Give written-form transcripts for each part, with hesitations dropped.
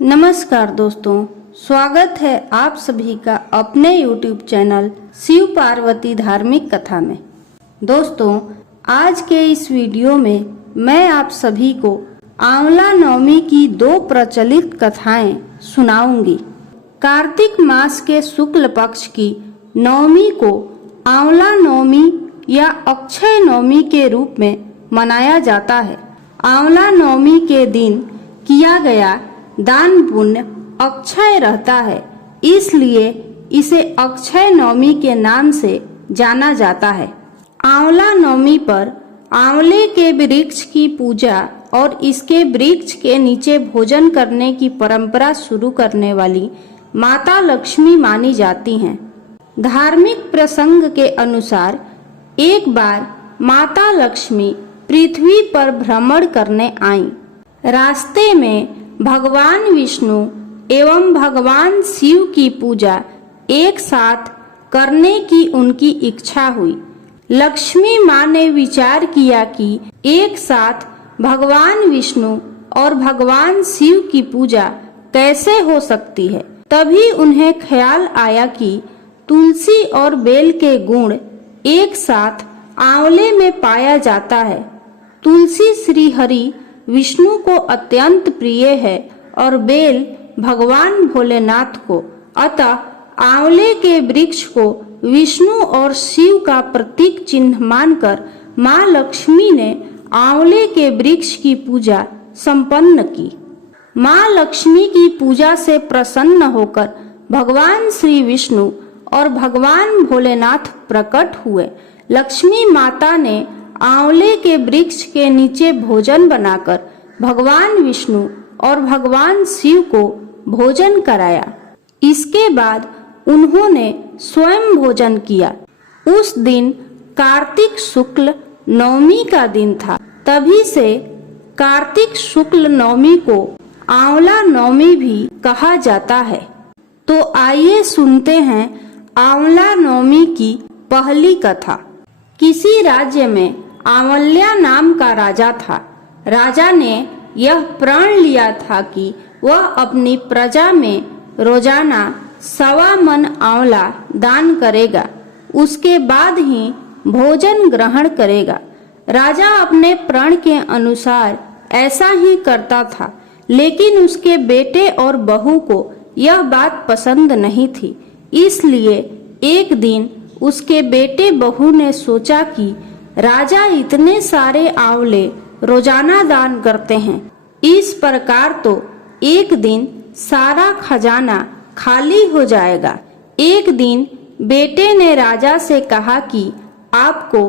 नमस्कार दोस्तों, स्वागत है आप सभी का अपने YouTube चैनल शिव पार्वती धार्मिक कथा में। दोस्तों, आज के इस वीडियो में मैं आप सभी को आंवला नवमी की दो प्रचलित कथाएं सुनाऊंगी। कार्तिक मास के शुक्ल पक्ष की नवमी को आंवला नवमी या अक्षय नवमी के रूप में मनाया जाता है। आंवला नवमी के दिन किया गया दान पुण्य अक्षय रहता है, इसलिए इसे अक्षय नवमी के नाम से जाना जाता है। आंवला नवमी पर आंवले के वृक्ष की पूजा और इसके वृक्ष के नीचे भोजन करने की परंपरा शुरू करने वाली माता लक्ष्मी मानी जाती हैं। धार्मिक प्रसंग के अनुसार एक बार माता लक्ष्मी पृथ्वी पर भ्रमण करने आईं। रास्ते में भगवान विष्णु एवं भगवान शिव की पूजा एक साथ करने की उनकी इच्छा हुई। लक्ष्मी माँ ने विचार किया कि एक साथ भगवान विष्णु और भगवान शिव की पूजा कैसे हो सकती है। तभी उन्हें ख्याल आया कि तुलसी और बेल के गुण एक साथ आंवले में पाया जाता है। तुलसी श्री हरि विष्णु को अत्यंत प्रिय है और बेल भगवान भोलेनाथ को, अतः आंवले के वृक्ष को विष्णु और शिव का प्रतीक चिन्ह मानकर माँ लक्ष्मी ने आंवले के वृक्ष की पूजा संपन्न की। माँ लक्ष्मी की पूजा से प्रसन्न होकर भगवान श्री विष्णु और भगवान भोलेनाथ प्रकट हुए। लक्ष्मी माता ने आंवले के वृक्ष के नीचे भोजन बनाकर भगवान विष्णु और भगवान शिव को भोजन कराया। इसके बाद उन्होंने स्वयं भोजन किया। उस दिन कार्तिक शुक्ल नवमी का दिन था। तभी से कार्तिक शुक्ल नवमी को आंवला नवमी भी कहा जाता है। तो आइए सुनते हैं आंवला नवमी की पहली कथा। किसी राज्य में आंवल्या नाम का राजा था। राजा ने यह प्रण लिया था कि वह अपनी प्रजा में रोजाना 1.25 मन आंवला दान करेगा, उसके बाद ही भोजन ग्रहण करेगा। राजा अपने प्रण के अनुसार ऐसा ही करता था, लेकिन उसके बेटे और बहू को यह बात पसंद नहीं थी। इसलिए एक दिन उसके बेटे बहू ने सोचा कि राजा इतने सारे आंवले रोजाना दान करते हैं, इस प्रकार तो एक दिन सारा खजाना खाली हो जाएगा। एक दिन बेटे ने राजा से कहा कि आपको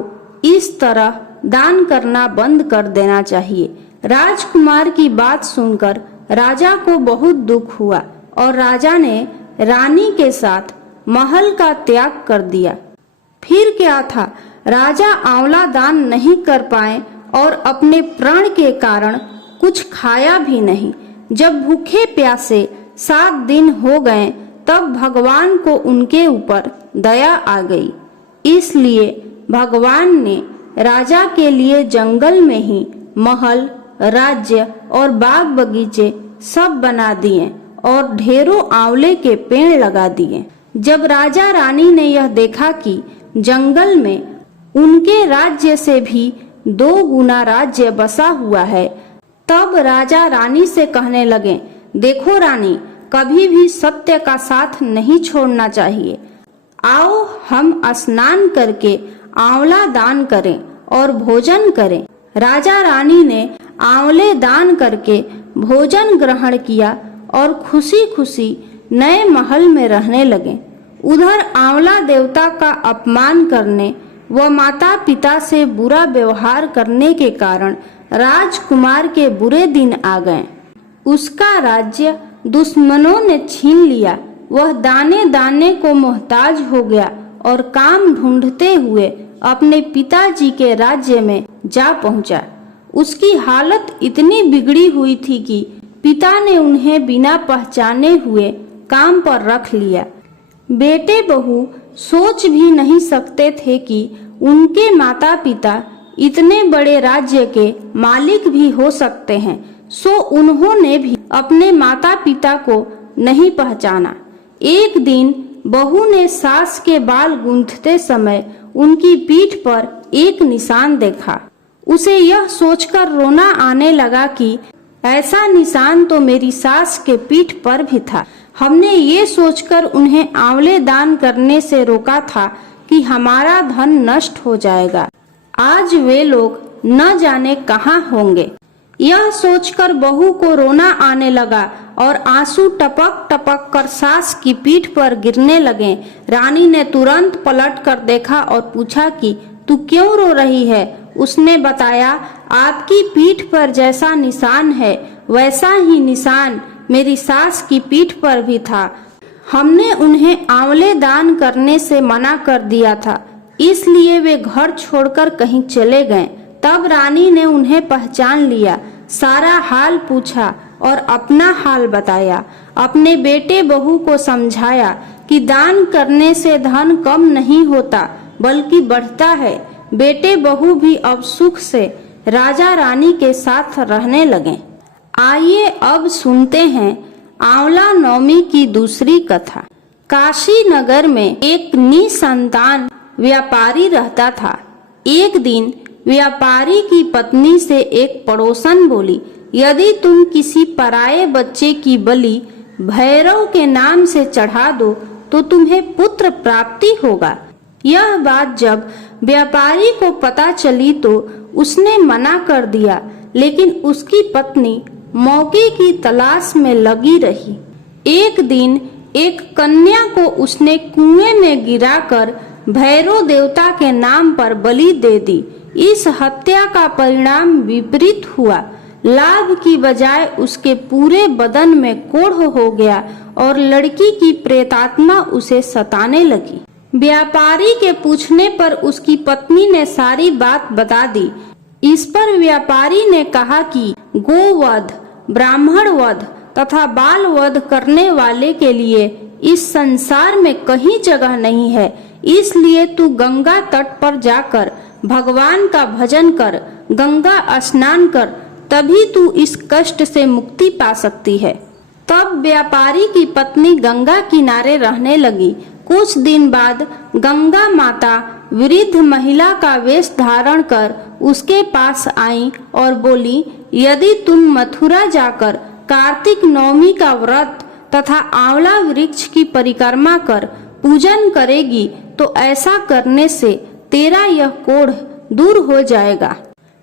इस तरह दान करना बंद कर देना चाहिए। राजकुमार की बात सुनकर राजा को बहुत दुख हुआ और राजा ने रानी के साथ महल का त्याग कर दिया। फिर क्या था, राजा आंवला दान नहीं कर पाए और अपने प्रण के कारण कुछ खाया भी नहीं। जब भूखे प्यासे 7 दिन हो गए, तब भगवान को उनके ऊपर दया आ गई। इसलिए भगवान ने राजा के लिए जंगल में ही महल, राज्य और बाग बगीचे सब बना दिए और ढेरों आंवले के पेड़ लगा दिए। जब राजा रानी ने यह देखा कि जंगल में उनके राज्य से भी 2 गुना राज्य बसा हुआ है, तब राजा रानी से कहने लगे, देखो रानी, कभी भी सत्य का साथ नहीं छोड़ना चाहिए। आओ हम स्नान करके आंवला दान करें और भोजन करें। राजा रानी ने आंवले दान करके भोजन ग्रहण किया और खुशी खुशी नए महल में रहने लगे। उधर आंवला देवता का अपमान करने व माता पिता से बुरा व्यवहार करने के कारण राजकुमार के बुरे दिन आ गए। उसका राज्य दुश्मनों ने छीन लिया। वह दाने दाने को मोहताज हो गया और काम ढूंढते हुए अपने पिताजी के राज्य में जा पहुंचा। उसकी हालत इतनी बिगड़ी हुई थी कि पिता ने उन्हें बिना पहचाने हुए काम पर रख लिया। बेटे बहू सोच भी नहीं सकते थे कि उनके माता पिता इतने बड़े राज्य के मालिक भी हो सकते हैं, सो उन्होंने भी अपने माता पिता को नहीं पहचाना। एक दिन बहू ने सास के बाल गूंथते समय उनकी पीठ पर एक निशान देखा। उसे यह सोचकर रोना आने लगा कि ऐसा निशान तो मेरी सास के पीठ पर भी था। हमने ये सोचकर उन्हें आंवले दान करने से रोका था कि हमारा धन नष्ट हो जाएगा। आज वे लोग न जाने कहाँ होंगे। यह सोचकर बहू को रोना आने लगा और आंसू टपक टपक कर सास की पीठ पर गिरने लगे। रानी ने तुरंत पलट कर देखा और पूछा कि तू क्यों रो रही है? उसने बताया, आपकी पीठ पर जैसा निशान है वैसा ही निशान मेरी सास की पीठ पर भी था। हमने उन्हें आंवले दान करने से मना कर दिया था, इसलिए वे घर छोड़कर कहीं चले गए। तब रानी ने उन्हें पहचान लिया, सारा हाल पूछा और अपना हाल बताया। अपने बेटे बहू को समझाया कि दान करने से धन कम नहीं होता बल्कि बढ़ता है। बेटे बहू भी अब सुख से राजा रानी के साथ रहने लगे। आइए अब सुनते हैं आंवला नवमी की दूसरी कथा। काशी नगर में एक निसंतान व्यापारी रहता था। एक दिन व्यापारी की पत्नी से एक पड़ोसन बोली, यदि तुम किसी पराये बच्चे की बलि भैरव के नाम से चढ़ा दो तो तुम्हें पुत्र प्राप्ति होगा। यह बात जब व्यापारी को पता चली तो उसने मना कर दिया, लेकिन उसकी पत्नी मौके की तलाश में लगी रही। एक दिन एक कन्या को उसने कुएं में गिराकर भैरव देवता के नाम पर बलि दे दी। इस हत्या का परिणाम विपरीत हुआ। लाभ की बजाय उसके पूरे बदन में कोढ़ हो गया और लड़की की प्रेतात्मा उसे सताने लगी। व्यापारी के पूछने पर उसकी पत्नी ने सारी बात बता दी। इस पर व्यापारी ने कहा कि गोवध, ब्राह्मण वध तथा बाल वध करने वाले के लिए इस संसार में कहीं जगह नहीं है, इसलिए तू गंगा तट पर जाकर भगवान का भजन कर, गंगा स्नान कर, तभी तू इस कष्ट से मुक्ति पा सकती है। तब व्यापारी की पत्नी गंगा किनारे रहने लगी। कुछ दिन बाद गंगा माता वृद्ध महिला का वेश धारण कर उसके पास आई और बोली, यदि तुम मथुरा जाकर कार्तिक नवमी का व्रत तथा आंवला वृक्ष की परिक्रमा कर पूजन करेगी तो ऐसा करने से तेरा यह कोढ़ दूर हो जाएगा।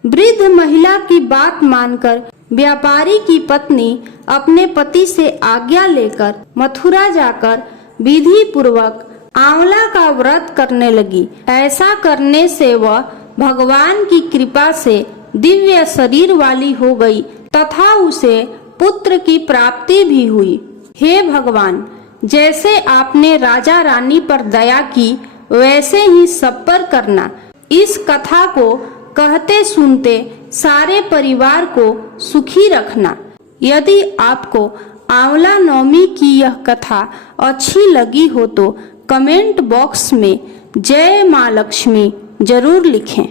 वृद्ध महिला की बात मानकर व्यापारी की पत्नी अपने पति से आज्ञा लेकर मथुरा जाकर विधि पूर्वक आंवला का व्रत करने लगी। ऐसा करने से वह भगवान की कृपा से दिव्य शरीर वाली हो गई तथा उसे पुत्र की प्राप्ति भी हुई। हे भगवान, जैसे आपने राजा रानी पर दया की वैसे ही सब पर करना। इस कथा को कहते सुनते सारे परिवार को सुखी रखना। यदि आपको आंवला नवमी की यह कथा अच्छी लगी हो तो कमेंट बॉक्स में जय मां लक्ष्मी जरूर लिखें।